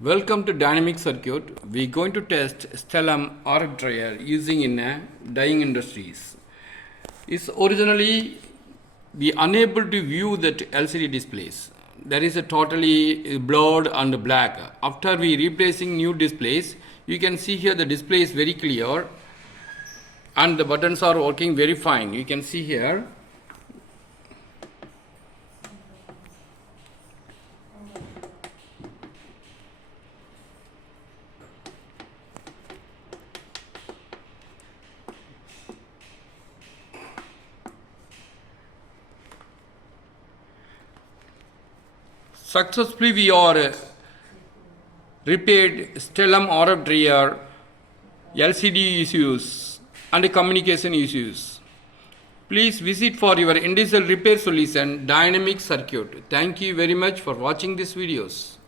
Welcome to dynamic circuit. We're going to test Stalam RF dryer using in dyeing industries. It's originally we unable to view that LCD displays. There is a totally blurred and black. After we replacing new displays, you can see here the display is very clear and the buttons are working very fine. You can see here. Successfully we are repaired Stalam RF dryer, LCD issues and communication issues. Please visit for your individual repair solution dynamic circuit. Thank you very much for watching these videos.